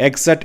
61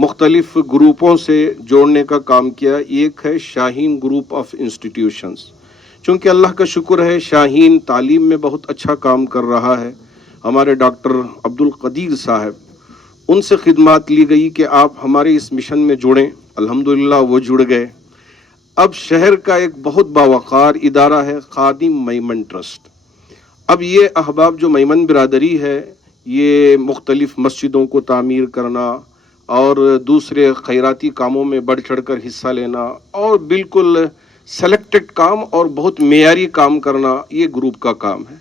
مختلف گروپوں سے جوڑنے کا کام کیا. ایک ہے شاہین گروپ آف انسٹیٹیوشنز. چونکہ اللہ کا شکر ہے شاہین تعلیم میں بہت اچھا کام کر رہا ہے. ہمارے ڈاکٹر عبد القدیر صاحب ان سے خدمات لی گئی کہ آپ ہمارے اس مشن میں جڑیں. الحمدللہ وہ جڑ گئے. اب شہر کا ایک بہت باوقار ادارہ ہے خادم میمن ٹرسٹ. اب یہ احباب جو میمن برادری ہے یہ مختلف مسجدوں کو تعمیر کرنا اور دوسرے خیراتی کاموں میں بڑھ چڑھ کر حصہ لینا اور بالکل سلیکٹڈ کام اور بہت معیاری کام کرنا یہ گروپ کا کام ہے.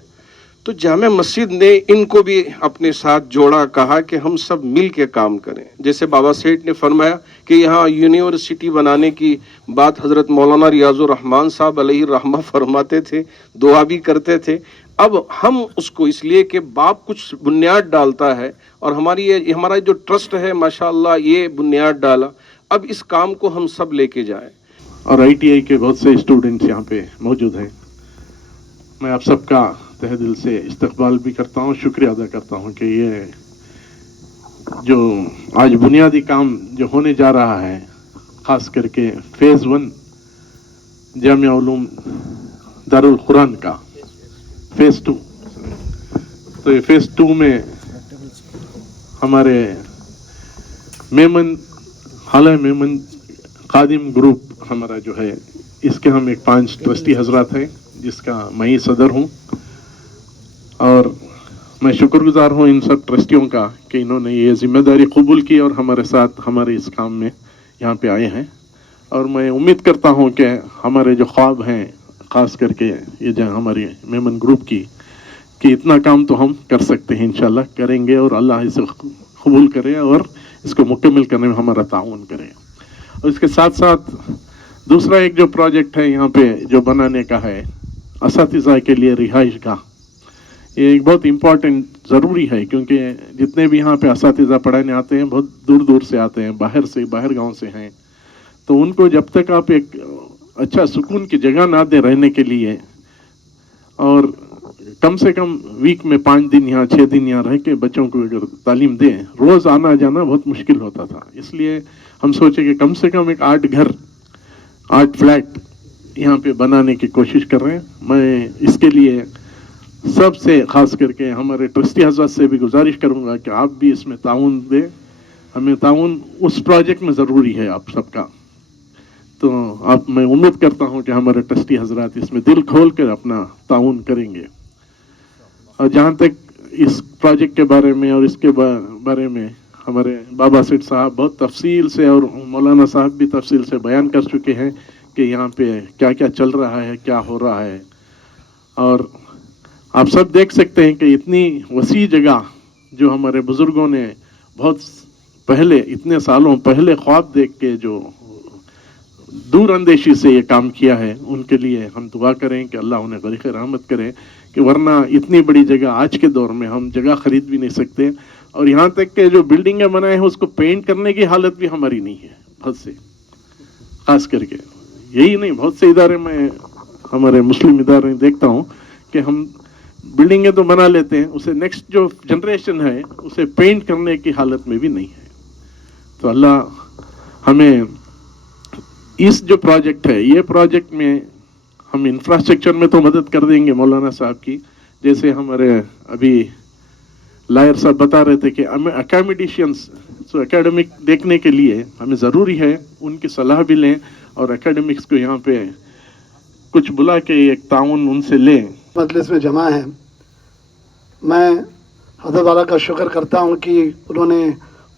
تو جامع مسجد نے ان کو بھی اپنے ساتھ جوڑا, کہا کہ ہم سب مل کے کام کریں. جیسے بابا سیٹھ نے فرمایا کہ یہاں یونیورسٹی بنانے کی بات حضرت مولانا ریاض الرحمان صاحب علیہ الرحمہ فرماتے تھے, دعا بھی کرتے تھے. اب ہم اس کو اس لیے کہ باپ کچھ بنیاد ڈالتا ہے اور ہمارا جو ٹرسٹ ہے ماشاءاللہ یہ بنیاد ڈالا. اب اس کام کو ہم سب لے کے جائیں. اور آئی ٹی آئی کے بہت سے اسٹوڈنٹس یہاں پہ موجود ہیں. میں آپ سب کا تہ دل سے استقبال بھی کرتا ہوں, شکریہ ادا کرتا ہوں کہ یہ جو آج بنیادی کام جو ہونے جا رہا ہے, خاص کر کے فیز 1 جامعہ علوم دارالقرآن کا فیز 2, تو یہ فیز 2 میں ہمارے میمن حالہ میمن خادم گروپ ہمارا جو ہے اس کے ہم ایک 5 ٹرسٹی حضرات ہیں جس کا میں ہی صدر ہوں. اور میں شکر گزار ہوں ان سب ٹرسٹیوں کا کہ انہوں نے یہ ذمہ داری قبول کی اور ہمارے ساتھ ہمارے اس کام میں یہاں پہ آئے ہیں. اور میں امید کرتا ہوں کہ ہمارے جو خواب ہیں خاص کر کے یہ جو ہماری میمن گروپ کی کہ اتنا کام تو ہم کر سکتے ہیں, انشاءاللہ کریں گے اور اللہ اسے قبول کرے اور اس کو مکمل کرنے میں ہمارا تعاون کرے. اور اس کے ساتھ ساتھ دوسرا ایک جو پروجیکٹ ہے یہاں پہ جو بنانے کا ہے اساتذہ کے لیے رہائش گاہ, یہ ایک بہت امپورٹنٹ ضروری ہے کیونکہ جتنے بھی یہاں پہ اساتذہ پڑھانے آتے ہیں بہت دور دور سے آتے ہیں, باہر گاؤں سے ہیں. تو ان کو جب تک آپ ایک اچھا سکون کی جگہ نہ دیں رہنے کے لیے, اور کم سے کم ویک میں 5 دن یہاں 6 دن یہاں رہ کے بچوں کو اگر تعلیم دیں, روز آنا جانا بہت مشکل ہوتا تھا. اس لیے ہم سوچے کہ کم سے کم ایک 8 فلیٹ یہاں پہ بنانے کی کوشش کر رہے ہیں. میں اس کے لیے سب سے خاص کر کے ہمارے ٹرسٹی حضرات سے بھی گزارش کروں گا کہ آپ بھی اس میں تعاون دیں. ہمیں تعاون اس پروجیکٹ میں ضروری ہے آپ سب کا. تو میں امید کرتا ہوں کہ ہمارے ٹرسٹی حضرات اس میں دل کھول کر اپنا تعاون کریں گے. اور جہاں تک اس پروجیکٹ کے بارے میں اور اس کے بارے میں ہمارے بابا سیٹھ صاحب بہت تفصیل سے اور مولانا صاحب بھی تفصیل سے بیان کر چکے ہیں کہ یہاں پہ کیا کیا چل رہا ہے, کیا ہو رہا ہے. اور آپ سب دیکھ سکتے ہیں کہ اتنی وسیع جگہ جو ہمارے بزرگوں نے بہت پہلے اتنے سالوں پہلے خواب دیکھ کے جو دور اندیشی سے یہ کام کیا ہے, ان کے لیے ہم دعا کریں کہ اللہ انہیں غریق رحمت کرے. کہ ورنہ اتنی بڑی جگہ آج کے دور میں ہم جگہ خرید بھی نہیں سکتے, اور یہاں تک کہ جو بلڈنگیں بنائے ہیں اس کو پینٹ کرنے کی حالت بھی ہماری نہیں ہے. بہت سے خاص کر کے یہی نہیں, بہت سے ادارے میں ہمارے مسلم ادارے دیکھتا ہوں کہ ہم بلڈنگیں تو بنا لیتے ہیں, اسے نیکسٹ جو جنریشن ہے اسے پینٹ کرنے کی حالت میں بھی نہیں ہے. تو اللہ ہمیں اس جو پروجیکٹ ہے یہ پروجیکٹ میں ہم انفراسٹرکچر میں تو مدد کر دیں گے مولانا صاحب کی, جیسے ہمارے ابھی لائر صاحب بتا رہے تھے کہ اکیڈمیشینس اکیڈمک دیکھنے کے لیے ہمیں ضروری ہے ان کی صلاح بھی لیں اور اکیڈمکس کو یہاں پہ کچھ بلا کے ایک تعاون ان سے لیں. مجلس میں جمع ہے, میں حضرت والا کا شکر کرتا ہوں کہ انہوں نے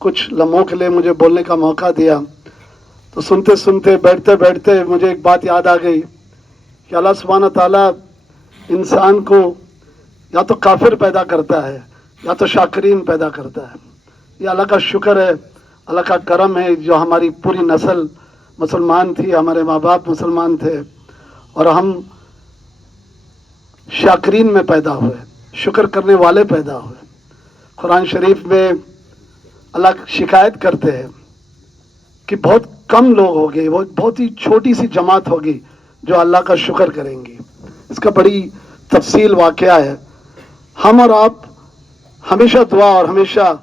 کچھ لمحوں کے لیے مجھے بولنے کا موقع دیا. تو سنتے سنتے بیٹھتے بیٹھتے مجھے ایک بات یاد آ گئی کہ اللہ سبحانہ تعالیٰ انسان کو یا تو کافر پیدا کرتا ہے یا تو شاکرین پیدا کرتا ہے. یہ اللہ کا شکر ہے, اللہ کا کرم ہے جو ہماری پوری نسل مسلمان تھی, ہمارے ماں باپ مسلمان تھے اور ہم شاکرین میں پیدا ہوئے, شکر کرنے والے پیدا ہوئے. قرآن شریف میں اللہ شکایت کرتے ہیں کہ بہت کم لوگ ہوں گے, بہت ہی چھوٹی سی جماعت ہوگی جو اللہ کا شکر کریں گی. اس کا بڑی تفصیل واقعہ ہے. ہم اور آپ ہمیشہ دعا اور ہمیشہ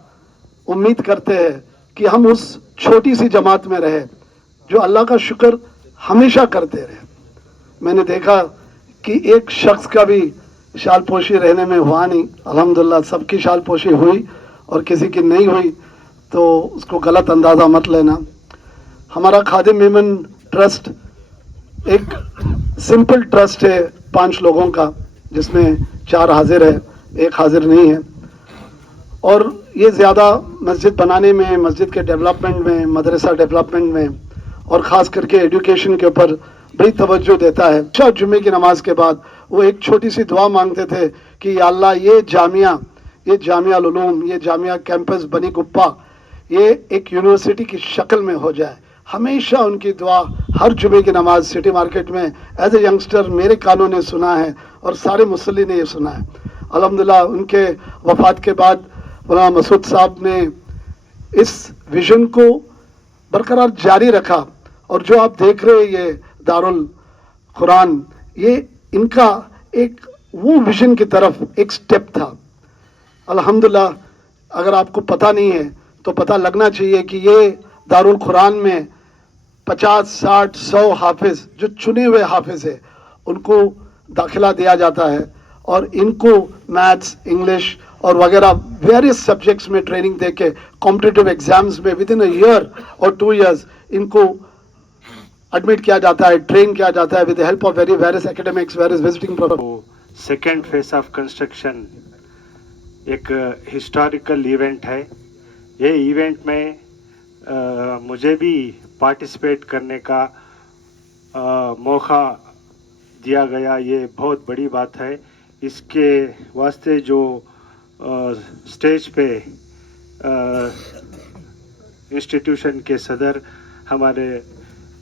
امید کرتے ہیں کہ ہم اس چھوٹی سی جماعت میں رہے جو اللہ کا شکر ہمیشہ کرتے رہے. میں نے دیکھا کہ ایک شخص کا بھی شال پوشی رہنے میں ہوا نہیں. الحمدللہ سب کی شال پوشی ہوئی اور کسی کی نہیں ہوئی تو اس کو غلط اندازہ مت لینا. ہمارا خادم ایمن ٹرسٹ ایک سمپل ٹرسٹ ہے 5 لوگوں کا، جس میں 4 حاضر ہے، 1 حاضر نہیں ہے. اور یہ زیادہ مسجد بنانے میں، مسجد کے ڈیولپمنٹ میں، مدرسہ ڈیولپمنٹ میں اور خاص کر کے ایڈوکیشن کے اوپر بڑی توجہ دیتا ہے. جمعے کی نماز کے بعد وہ ایک چھوٹی سی دعا مانگتے تھے کہ یا اللہ یہ جامعہ العلوم، یہ جامعہ کیمپس بنی گپا یہ ایک یونیورسٹی کی شکل میں ہو جائے. ہمیشہ ان کی دعا ہر جمعے کی نماز سٹی مارکیٹ میں ایز اے ینگسٹر میرے کانوں نے سنا ہے اور سارے مصلی نے یہ سنا ہے. الحمدللہ ان کے وفات کے بعد مولانا مسعود صاحب نے اس ویژن کو برقرار جاری رکھا. اور جو آپ دیکھ رہے یہ دارالقرآن، یہ ان کا ایک وہ ویژن کی طرف ایک سٹیپ تھا. الحمدللہ اگر آپ کو پتہ نہیں ہے تو پتہ لگنا چاہیے کہ یہ دارالقرآن میں 50 60 100 حافظ جو چنے ہوئے حافظ ہیں ان کو داخلہ دیا جاتا ہے اور ان کو میتھس، انگلش اور وغیرہ ویریس سبجیکٹس میں ٹریننگ دے کے کمپٹیٹیو ایگزامز میں ود ان اے ایئر اور 2 years ان کو ایڈمٹ کیا جاتا ہے، ٹرین کیا جاتا ہے with help of various academics, various visiting professor. Second phase of construction ایک ہسٹوریکل ایونٹ ہے. یہ ایونٹ میں مجھے بھی پارٹیسپیٹ کرنے کا موقع دیا گیا. یہ بہت بڑی بات ہے. اس کے واسطے جو اسٹیج پہ انسٹیٹیوشن کے صدر ہمارے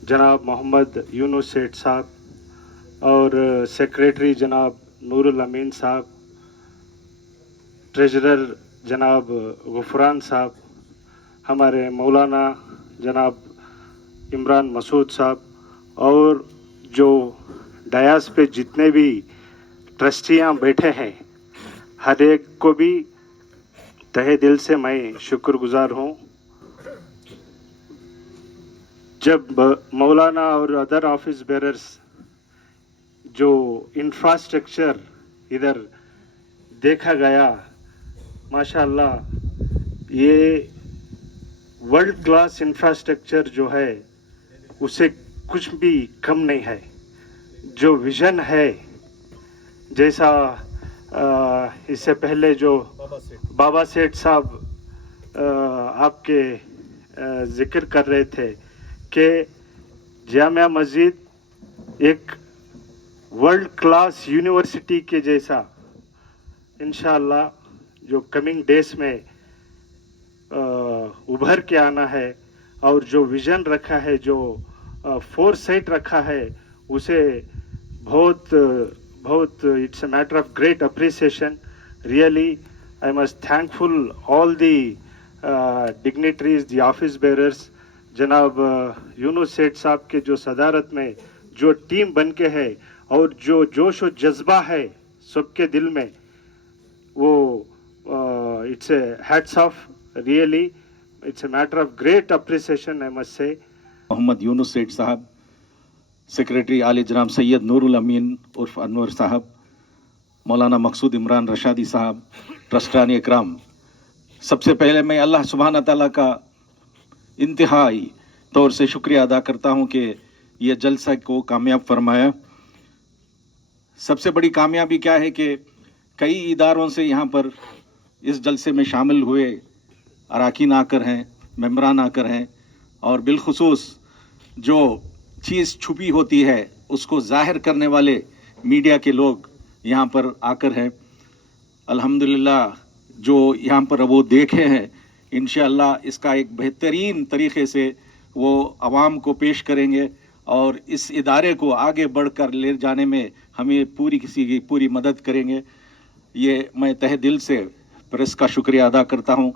جناب محمد یونس سیٹھ صاحب اور سیکریٹری جناب نور الامین صاحب، ٹریجرر جناب غفران صاحب، ہمارے مولانا جناب عمران مسعود صاحب اور جو ڈیاس پہ جتنے بھی ٹرسٹیاں بیٹھے ہیں ہر ایک کو بھی تہہ دل سے میں شکر گزار ہوں. جب مولانا اور ادر آفس بیررز جو انفراسٹرکچر ادھر دیکھا گیا، ماشاءاللہ یہ ورلڈ کلاس انفراسٹرکچر جو ہے اسے کچھ بھی کم نہیں ہے. جو ویژن ہے، جیسا اس سے پہلے جو بابا سیٹھ صاحب آپ کے ذکر کر رہے تھے کہ جامعہ مسجد ایک ورلڈ کلاس یونیورسٹی کے جیسا انشاءاللہ جو کمنگ ڈیز میں ابھر کے آنا ہے، اور جو ویژن رکھا ہے، جو فور سائٹ رکھا ہے، اسے بہت it's a matter of great appreciation. Really I must thankful all the dignitaries, the office bearers. جناب یونس سیٹھ صاحب کے جو صدارت میں جو ٹیم بن کے ہے اور جو جوش و جذبہ ہے سب کے دل میں، وہ it's a hats off. Really it's a matter of great appreciation I must say. Mohammed یونس سیٹھ صاحب، سیکریٹری عالی جناب سید نور الامین عرف انور صاحب، مولانا مقصود عمران رشادی صاحب، ٹرسٹان اکرام، سب سے پہلے میں اللہ سبحانہ تعالیٰ کا انتہائی طور سے شکریہ ادا کرتا ہوں کہ یہ جلسہ کو کامیاب فرمایا. سب سے بڑی کامیابی کیا ہے کہ کئی اداروں سے یہاں پر اس جلسے میں شامل ہوئے اراکین آ کر ہیں، ممبران آ کر ہیں، اور بالخصوص جو چیز چھپی ہوتی ہے اس کو ظاہر کرنے والے میڈیا کے لوگ یہاں پر آ کر ہیں. الحمدللہ جو یہاں پر وہ دیکھے ہیں، انشاءاللہ اس کا ایک بہترین طریقے سے وہ عوام کو پیش کریں گے اور اس ادارے کو آگے بڑھ کر لے جانے میں ہمیں پوری مدد کریں گے. یہ میں تہ دل سے پریس کا شکریہ ادا کرتا ہوں.